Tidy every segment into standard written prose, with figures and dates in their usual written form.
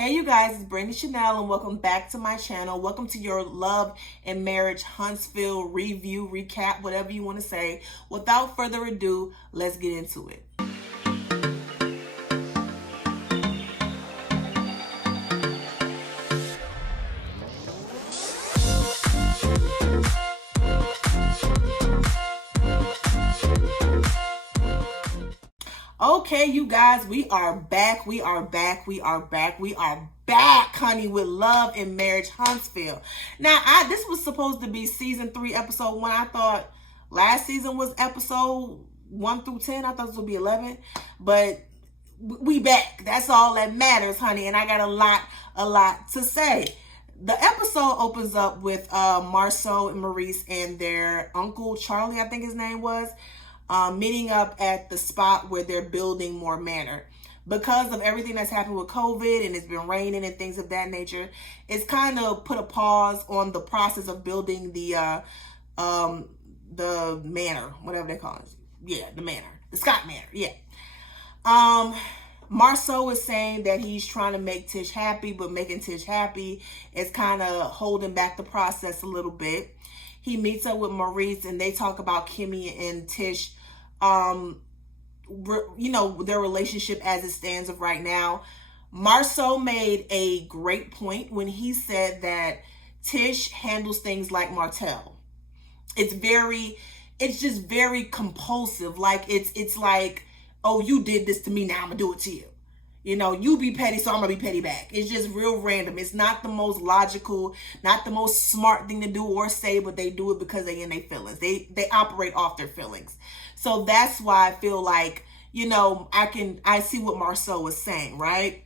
Hey you guys, it's Brandy Chanel and welcome back to my channel. Welcome to your Love and Marriage Huntsville review, recap, whatever you want to say. Without further ado, let's get into it. Okay, you guys, we are back, honey, with Love and Marriage Huntsville. Now, this was supposed to be season 3, episode 1. I thought last season was episode 1 through 10. I thought this would be 11, but we back. That's all that matters, honey, and I got a lot to say. The episode opens up with Marceau and Maurice and their uncle, Charlie, I think his name was, meeting up at the spot where they're building more manor. Because of everything that's happened with COVID and it's been raining and things of that nature, it's kind of put a pause on the process of building the manor, whatever they call it. Yeah, the manor, the Scott Manor. Yeah. Marceau is saying that he's trying to make Tish happy, but making Tish happy is kind of holding back the process a little bit. He meets up with Maurice and they talk about Kimmy and Tish, their relationship as it stands of right now. Marceau made a great point when he said that Tish handles things like Martell. It's just very compulsive. Like it's like, oh, you did this to me, now I'm gonna do it to you. You know, you be petty, so I'm gonna be petty back. It's just real random. It's not the most logical, not the most smart thing to do or say, but they do it because they in their feelings. They operate off their feelings. So that's why I feel like, I see what Marceau was saying, right?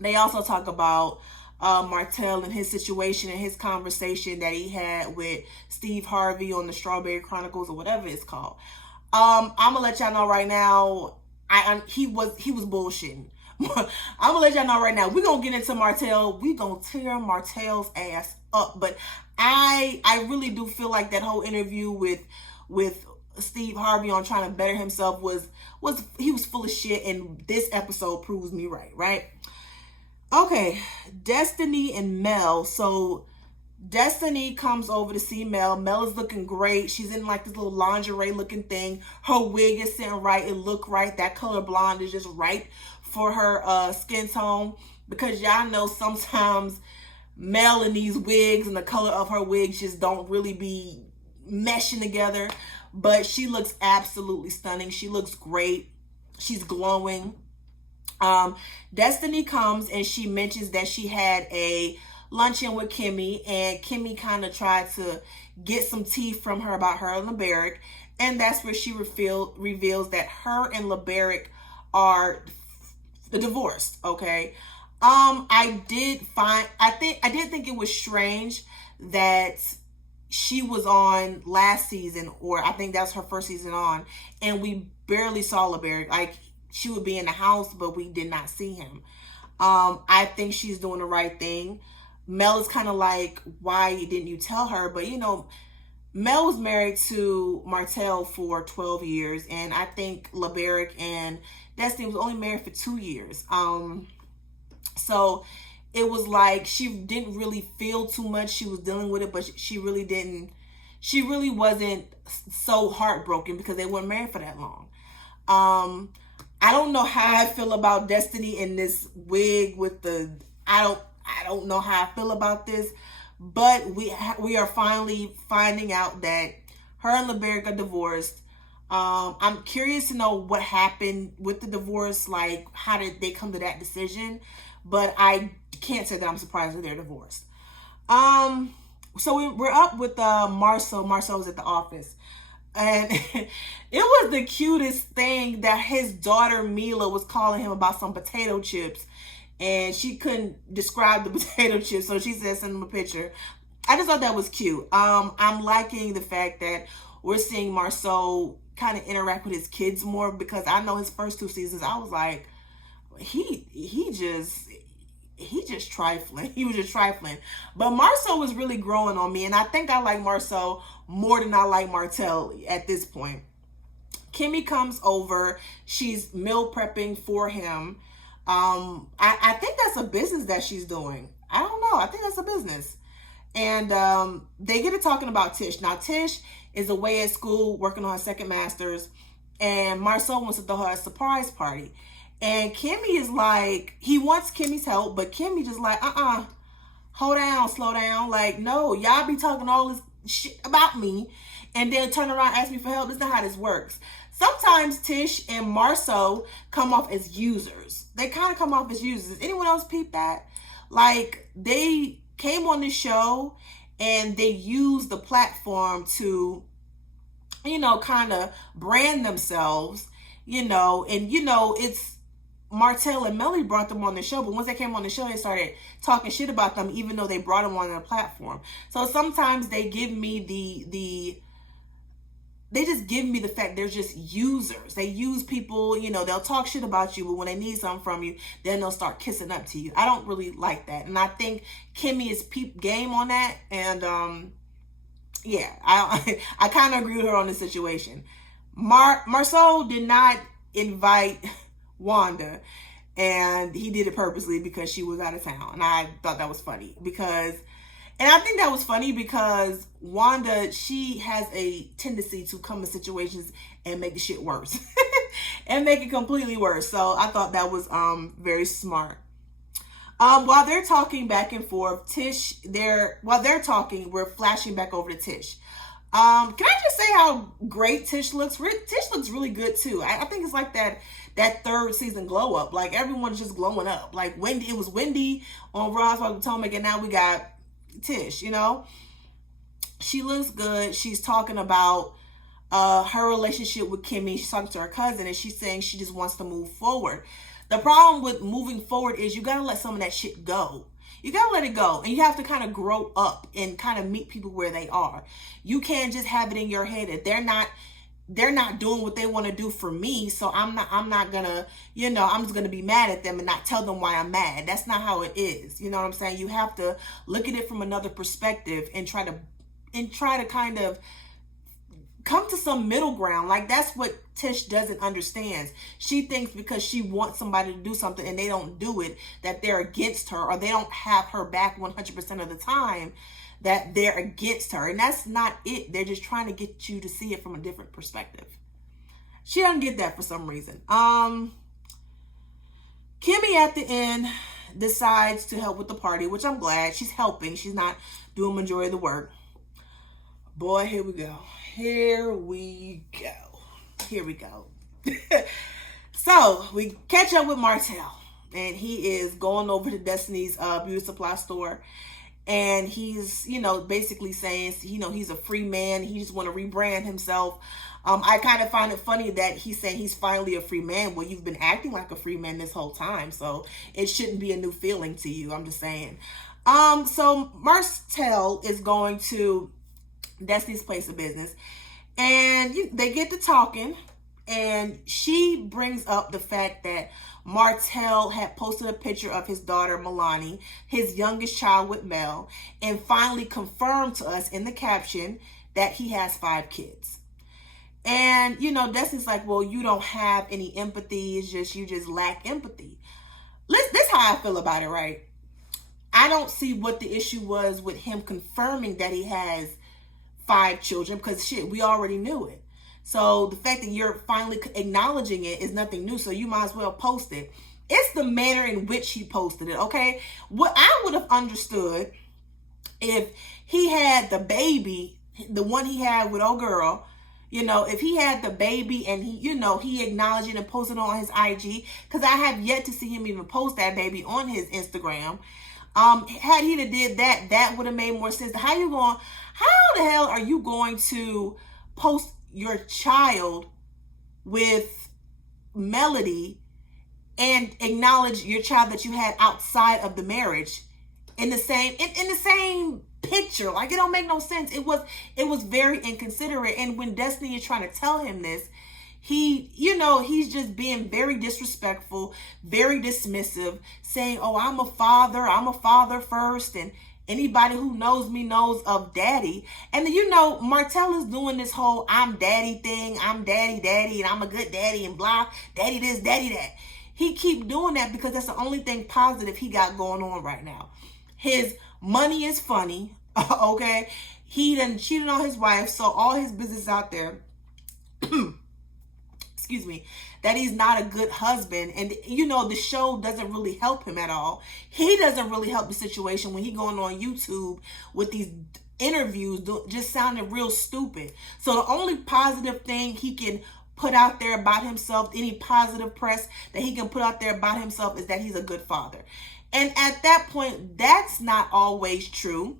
They also talk about Martell and his situation and his conversation that he had with Steve Harvey on the Strawberry Chronicles or whatever it's called. I'm gonna let y'all know right now, he was bullshitting. I'm gonna let y'all know right now, we're gonna get into Martell. We're gonna tear Martell's ass up. But I really do feel like that whole interview with Steve Harvey on trying to better himself was full of shit, and this episode proves me right? Okay, Destiny and Mel. So Destiny comes over to see Mel. Mel is looking great. She's in like this little lingerie looking thing. Her wig is sitting right. It looked right. That color blonde is just right for her skin tone, because y'all know sometimes Mel in these wigs and the color of her wigs just don't really be meshing together. But she looks absolutely stunning. She looks great. She's glowing. Destiny comes and she mentions that she had a luncheon with Kimmy, and Kimmy kind of tried to get some tea from her about her and LeBaric, and that's where she reveals that her and LeBaric are divorced. Okay. I did think it was strange that she was on last season, or I think that's her first season on, and we barely saw LeBaric. Like, she would be in the house, but we did not see him. I think she's doing the right thing. Mel is kind of like, why didn't you tell her? But Mel was married to Martell for 12 years, and I think LeBaric and Destiny was only married for 2 years. So it was like she didn't really feel too much. She was dealing with it, but she really wasn't so heartbroken because they weren't married for that long. I don't know how I feel about Destiny in this wig with I don't know how I feel about this, but we are finally finding out that her and LeBaric are divorced. I'm curious to know what happened with the divorce. Like, how did they come to that decision? But I can't say that I'm surprised that they're divorced. So we're up with Marceau. Marceau's at the office. And it was the cutest thing that his daughter Mila was calling him about some potato chips, and she couldn't describe the potato chips, so she said, send him a picture. I just thought that was cute. I'm liking the fact that we're seeing Marceau kind of interact with his kids more, because I know his first 2 seasons, I was like, he just trifling. He was just trifling. But Marceau was really growing on me, and I think I like Marceau more than I like Martell at this point. Kimmy comes over. She's meal prepping for him. I think that's a business that she's doing. I don't know. I think that's a business. And they get to talking about Tish. Now, Tish is away at school working on her second master's, and Marcel wants to throw her a surprise party. And Kimmy is like, he wants Kimmy's help, but Kimmy just like, hold down, slow down. Like, no, y'all be talking all this shit about me and then turn around and ask me for help. That's not how this works. Sometimes Tish and Marcel come off as users. They kind of come off as users. Does anyone else peep that? Like, they came on this show and they used the platform to, kind of brand themselves, and, it's Martell and Melly brought them on the show, but once they came on the show, they started talking shit about them, even though they brought them on their platform. So sometimes they give me they just give me the fact they're just users. They use people, they'll talk shit about you, but when they need something from you, then they'll start kissing up to you. I don't really like that. And I think Kimmy is peep game on that. And I kind of agree with her on this situation. Marcel did not invite Wanda, and he did it purposely because she was out of town. And I thought that was funny because Wanda, she has a tendency to come in situations and make the shit worse and make it completely worse. So I thought that was very smart. While they're talking back and forth, while they're talking, we're flashing back over to Tish. Can I just say how great Tish looks? Tish looks really good too. I think it's like that third season glow up. Like, everyone's just glowing up. Like, it was Wendy on Real Housewives of Potomac, and now we got Tish. She looks good. She's talking about her relationship with Kimmy. She's talking to her cousin, and she's saying she just wants to move forward. The problem with moving forward is you got to let some of that shit go. You got to let it go, and you have to kind of grow up and kind of meet people where they are. You can't just have it in your head that they're not doing what they want to do for me, so I'm not gonna, I'm just gonna be mad at them and not tell them why I'm mad. That's not how it is. You know what I'm saying? You have to look at it from another perspective and try to kind of come to some middle ground. Like, that's what Tish doesn't understand. She thinks because she wants somebody to do something and they don't do it, that they're against her, or they don't have her back 100% of the time, that they're against her. And that's not it. They're just trying to get you to see it from a different perspective. She doesn't get that for some reason. Kimmy at the end decides to help with the party, which I'm glad. She's helping. She's not doing majority of the work. Boy, here we go. So we catch up with Martell, and he is going over to Destiny's beauty supply store. And he's, basically saying, he's a free man. He just want to rebrand himself. I kind of find it funny that he's saying he's finally a free man. Well, you've been acting like a free man this whole time, so it shouldn't be a new feeling to you. I'm just saying. So Martell is going to Destiny's place of business, and they get to talking, and she brings up the fact that Martell had posted a picture of his daughter, Milani, his youngest child with Mel, and finally confirmed to us in the caption that he has 5 kids. And, Destiny's like, well, you don't have any empathy. It's just, you just lack empathy. This is how I feel about it, right? I don't see what the issue was with him confirming that he has 5 children, because shit, we already knew it. So the fact that you're finally acknowledging it is nothing new, so you might as well post it. It's the manner in which he posted it, okay? What I would have understood if he had the baby, the one he had with old girl, if he had the baby and he acknowledged it and posted it on his IG, because I have yet to see him even post that baby on his Instagram. Had he did that, that would have made more sense. How the hell are you going to post your child with Melody and acknowledge your child that you had outside of the marriage in the same picture? Like, it don't make no sense. It was very inconsiderate. And when Destiny is trying to tell him this, he's just being very disrespectful, very dismissive, saying, oh, I'm a father first, and anybody who knows me knows of daddy. And Martell is doing this whole I'm daddy thing. I'm daddy, and I'm a good daddy, and blah, daddy this, daddy that. He keep doing that because that's the only thing positive he got going on right now. His money is funny, okay? He done cheated on his wife, so all his business out there, excuse me, that he's not a good husband. And, you know, the show doesn't really help him at all. He doesn't really help the situation when he going on YouTube with these interviews just sounding real stupid. So the only positive thing he can put out there about himself, any positive press that he can put out there about himself, is that he's a good father. And at that point, that's not always true,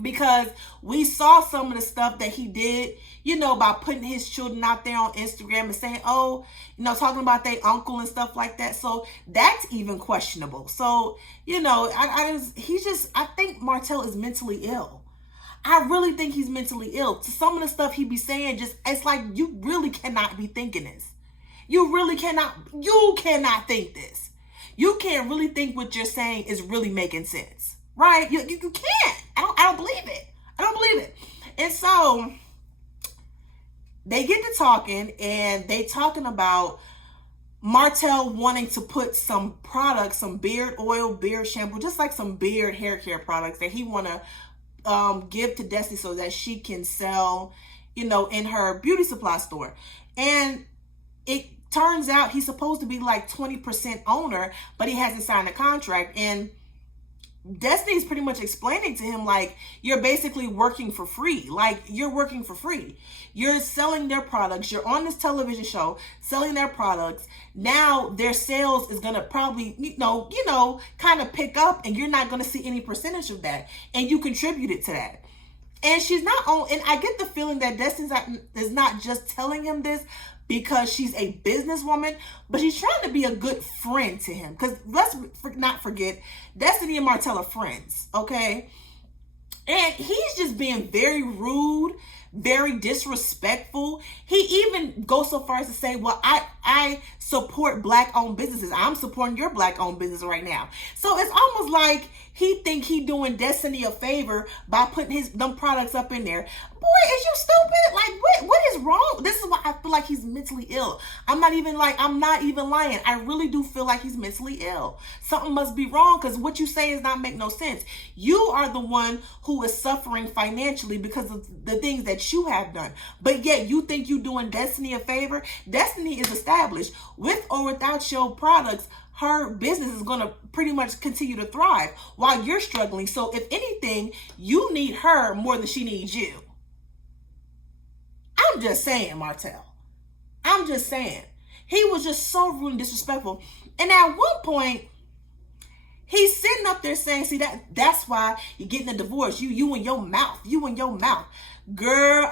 because we saw some of the stuff that he did, you know, by putting his children out there on Instagram and saying, oh, you know, talking about their uncle and stuff like that. So that's even questionable. So, you know, I think Martell is mentally ill. I really think he's mentally ill. To some of the stuff he be saying, just, it's like, you really cannot be thinking this. You cannot think this. You can't really think what you're saying is really making sense, right? You can't. I don't believe it. I don't believe it. And so they get to talking, and they talking about Martell wanting to put some products, some beard oil, beard shampoo, just like some beard hair care products that he want to give to Destiny so that she can sell, you know, in her beauty supply store. And it turns out he's supposed to be like 20% owner, but he hasn't signed a contract. And Destiny's pretty much explaining to him, like, you're basically working for free. Like, you're working for free. You're selling their products. You're on this television show selling their products. Now their sales is going to probably, you know, kind of pick up, and you're not going to see any percentage of that. And you contributed to that. And she's not on, and I get the feeling that Destiny is not just telling him this because she's a businesswoman, but she's trying to be a good friend to him. Because let's not forget, Destiny and Martell are friends, okay? And he's just being very rude, very disrespectful. He even goes so far as to say, well, I support Black-owned businesses. I'm supporting your Black-owned business right now. So it's almost like he think he doing Destiny a favor by putting them products up in there. Boy, is you stupid? Like, what is wrong? This is why I feel like he's mentally ill. I'm not even lying. I really do feel like he's mentally ill. Something must be wrong, because what you say does not make no sense. You are the one who is suffering financially because of the things that you have done. But yet you think you doing Destiny a favor? Destiny is established. With or without your products, her business is going to pretty much continue to thrive while you're struggling. So if anything, you need her more than she needs you. I'm just saying, Martell. I'm just saying. He was just so rude and disrespectful. And at one point, he's sitting up there saying, see, that's why you're getting a divorce. You and your mouth. You and your mouth. Girl,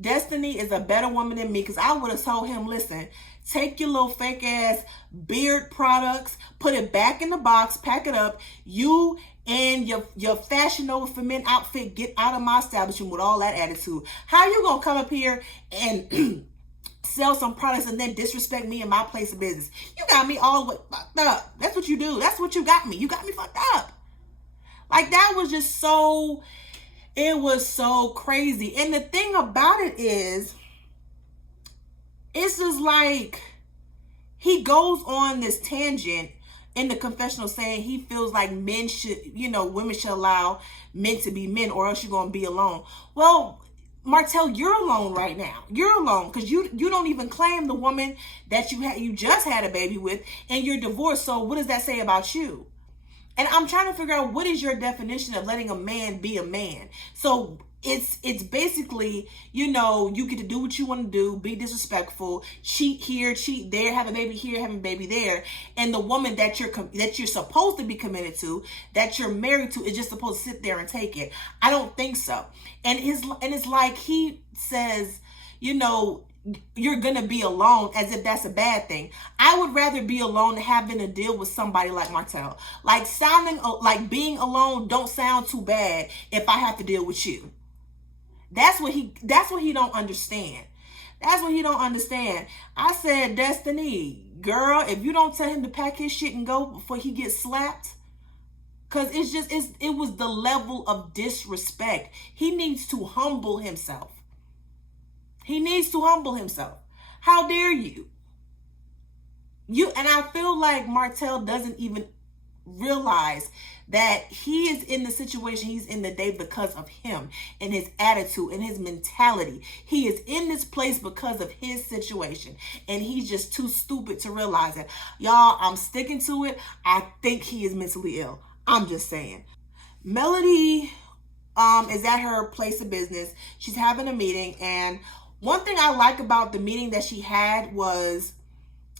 Destiny is a better woman than me, because I would have told him, listen, take your little fake ass beard products, put it back in the box, pack it up. You and your Fashion Nova for Men outfit, get out of my establishment with all that attitude. How you gonna come up here and sell some products and then disrespect me in my place of business? You got me all the way fucked up. That's what you do. That's what you got me. You got me fucked up. Like, that was just so, it was so crazy. And the thing about it is, it's just like, he goes on this tangent in the confessional saying he feels like men should, women should allow men to be men, or else you're going to be alone. Well, Martell, you're alone right now. You're alone because you don't even claim the woman that you just had a baby with, and you're divorced. So what does that say about you? And I'm trying to figure out, what is your definition of letting a man be a man? So it's basically, you get to do what you want to do, be disrespectful, cheat here, cheat there, have a baby here, have a baby there, and the woman that you're supposed to be committed to, that you're married to, is just supposed to sit there and take it. I don't think so. And it's like he says, you're gonna be alone, as if that's a bad thing. I would rather be alone than having to deal with somebody like Martell. Like, sounding like being alone don't sound too bad if I have to deal with you. That's what he don't understand. That's what he don't understand. I said, Destiny, girl, if you don't tell him to pack his shit and go before he gets slapped, because it was the level of disrespect. He needs to humble himself. He needs to humble himself. How dare you? And I feel like Martell doesn't even realize that he is in the situation he's in today because of him and his attitude and his mentality. He is in this place because of his situation, and he's just too stupid to realize it. Y'all, I'm sticking to it. I think he is mentally ill. I'm just saying. Melody is at her place of business. She's having a meeting, and one thing I like about the meeting that she had was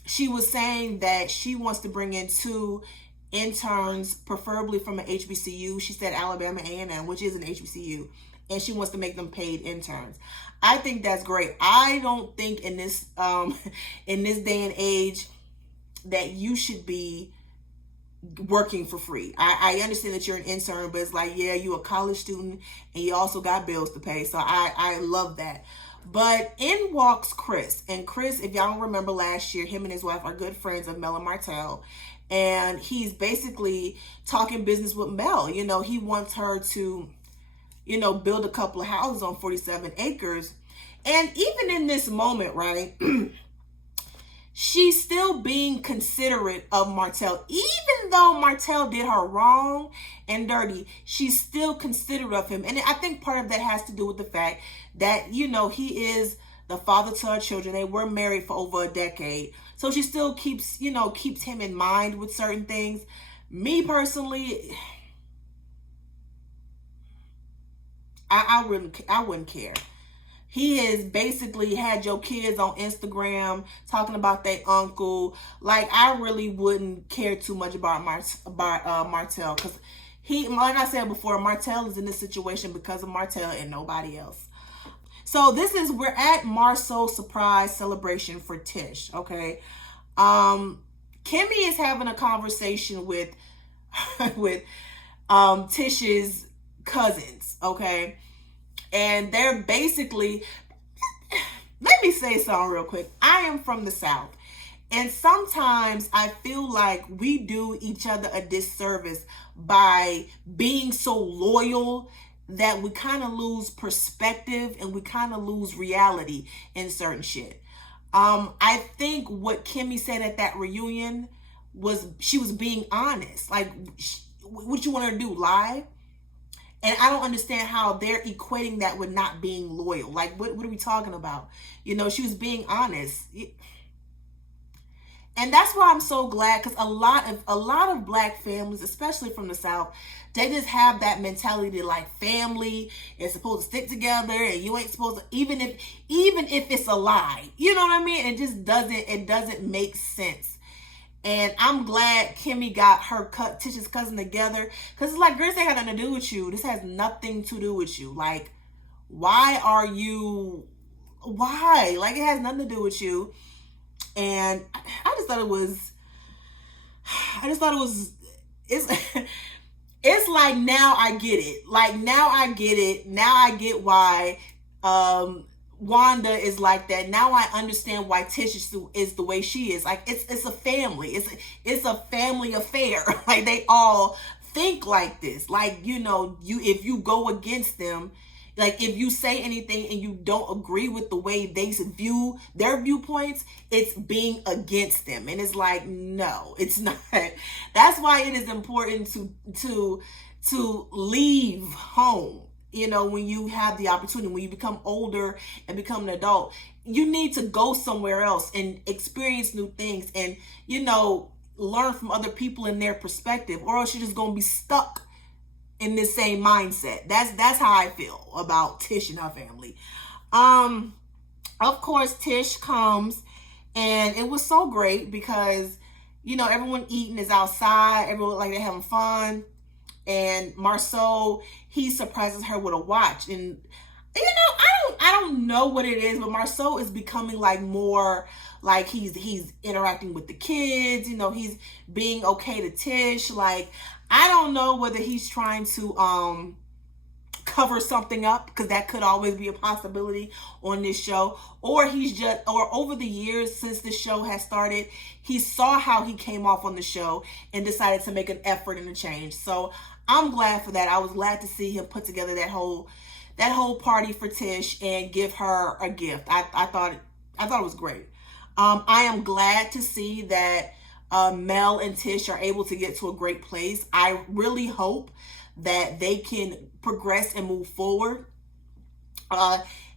she was saying that she wants to bring in 2 interns, preferably from an HBCU. She said Alabama A&M, which is an HBCU, and she wants to make them paid interns. I think that's great. I don't think in this day and age that you should be working for free. I understand that you're an intern, but it's like, yeah, you're a college student and you also got bills to pay. So I love that. But in walks Chris. And Chris, if y'all don't remember last year, him and his wife are good friends of Mel and Martell. And he's basically talking business with Mel. You know, he wants her to, you know, build a couple of houses on 47 acres. And even in this moment, right, she's still being considerate of Martell. Even though Martell did her wrong and dirty, she's still considerate of him. And I think part of that has to do with the fact that, you know, he is the father to her children. They were married for over a decade. So she still keeps him in mind with certain things. Me personally, I wouldn't care. He has basically had your kids on Instagram talking about their uncle. Like, I really wouldn't care too much about Martell, because like I said before, Martell is in this situation because of Martell and nobody else. So we're at Marceau's surprise celebration for Tish, okay? Kimmy is having a conversation with Tish's cousins, okay? And they're basically, let me say something real quick. I am from the South. And sometimes I feel like we do each other a disservice by being so loyal that we kind of lose perspective and we kind of lose reality in certain shit. I think what Kimmy said at that reunion was she was being honest. Like, what you want her to do, lie? And I don't understand how they're equating that with not being loyal. Like, what are we talking about? You know, she was being honest. And that's why I'm so glad, because a lot of Black families, especially from the South, they just have that mentality, like, family is supposed to stick together and you ain't supposed to, even if it's a lie. You know what I mean? It doesn't make sense. And I'm glad Kimmy got Tish's cousin together, because it's like, girl, this ain't got nothing to do with you. This has nothing to do with you. Like, why? Like, it has nothing to do with you. And I just thought it was, it's like, now I get it. Like, now I get it. Now I get why Wanda is like that. Now I understand why Tish is the way she is. Like, it's a family. It's a family affair. Like, they all think like this. Like, you know, if you go against them, like, if you say anything and you don't agree with the way they view their viewpoints, it's being against them. And it's like, no, it's not. That's why it is important to leave home. You know, when you have the opportunity, when you become older and become an adult, you need to go somewhere else and experience new things and, you know, learn from other people and their perspective, or else you're just going to be stuck in this same mindset. That's how I feel about Tish and her family. Of course, Tish comes, and it was so great because, you know, everyone eating is outside. Everyone like they're having fun. And Marceau, he surprises her with a watch. And, you know, I don't know what it is, but Marceau is becoming like more like he's interacting with the kids. You know, he's being okay to Tish. Like, I don't know whether he's trying to cover something up, because that could always be a possibility on this show, or or over the years since the show has started, he saw how he came off on the show and decided to make an effort and a change. So I'm glad for that. I was glad to see him put together that whole party for Tish and give her a gift. I thought it was great. I am glad to see that Mel and Tish are able to get to a great place. I really hope that they can progress and move forward.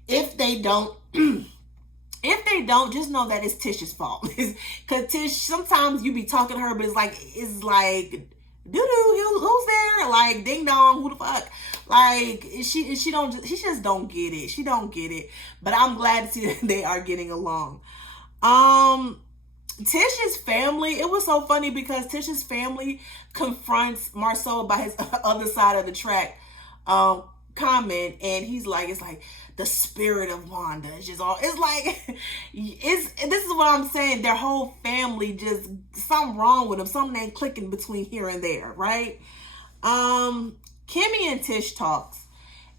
If they don't, if they don't, just know that it's Tish's fault. Because Tish, sometimes you be talking to her, but it's like, doo-doo, who's there? Like, ding dong, who the fuck? Like, she just don't get it. She don't get it. But I'm glad to see that they are getting along. Tish's family, it was so funny because Tish's family confronts Marceau about his other side of the track comment, and he's like, it's like the spirit of Wanda. It's just all, it's like, this is what I'm saying. Their whole family, just something wrong with them. Something ain't clicking between here and there, right? Kimmy and Tish talks,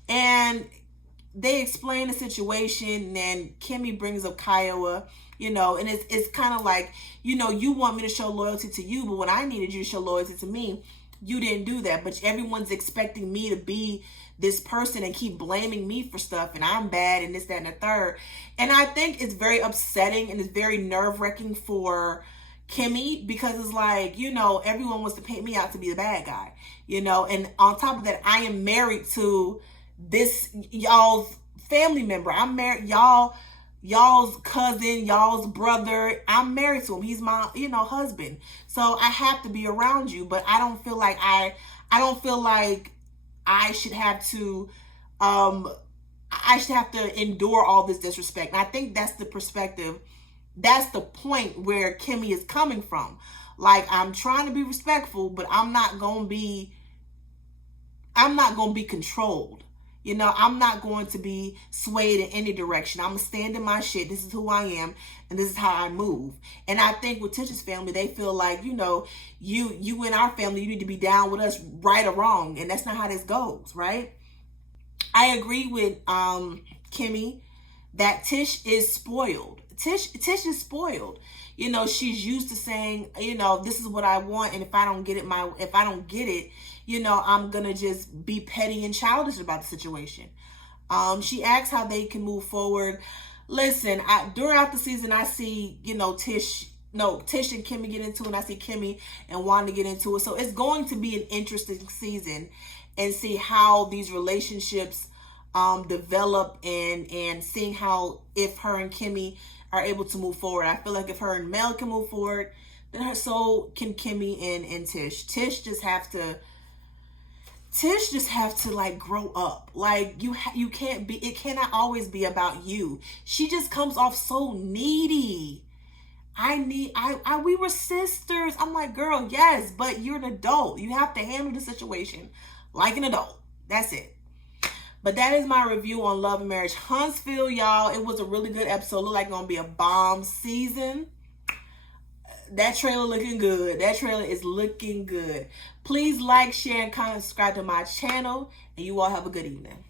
and they explain the situation, and Kimmy brings up Kiowa, you know, and it's kind of like, you know, you want me to show loyalty to you, but when I needed you to show loyalty to me, you didn't do that. But everyone's expecting me to be this person and keep blaming me for stuff, and I'm bad and this, that, and the third. And I think it's very upsetting and it's very nerve-wracking for Kimmy, because it's like, you know, everyone wants to paint me out to be the bad guy, you know, and on top of that, I am married to this y'all's family member. I'm married, y'all's cousin, y'all's brother. I'm married to him. He's my, you know, husband. So I have to be around you, but I don't feel like I should have to endure all this disrespect. And I think that's the perspective. That's the point where Kimmy is coming from. Like, I'm trying to be respectful, but I'm not going to be controlled. You know, I'm not going to be swayed in any direction. I'm going to stand in my shit. This is who I am, and this is how I move. And I think with Tish's family, they feel like, you know, you in our family, you need to be down with us, right or wrong. And that's not how this goes, right? I agree with Kimmy that Tish is spoiled. Tish is spoiled. You know, she's used to saying, you know, this is what I want, and if I don't get it, you know, I'm gonna just be petty and childish about the situation. She asks how they can move forward. Listen, throughout the season, I see, you know, Tish and Kimmy get into it, and I see Kimmy and Wanda get into it. So it's going to be an interesting season, and see how these relationships develop, and seeing how, if her and Kimmy are able to move forward. I feel like if her and Mel can move forward, then so can Kimmy and Tish. Tish just have to like grow up. Like, you can't be, it cannot always be about you. She just comes off so needy. We were sisters. I'm like, girl, yes, but you're an adult. You have to handle the situation like an adult. That's it. But that is my review on Love and Marriage Huntsville, y'all. It was a really good episode. Looked like it's gonna be a bomb season. That trailer looking good. That trailer is looking good. Please like, share, and comment, subscribe to my channel. And you all have a good evening.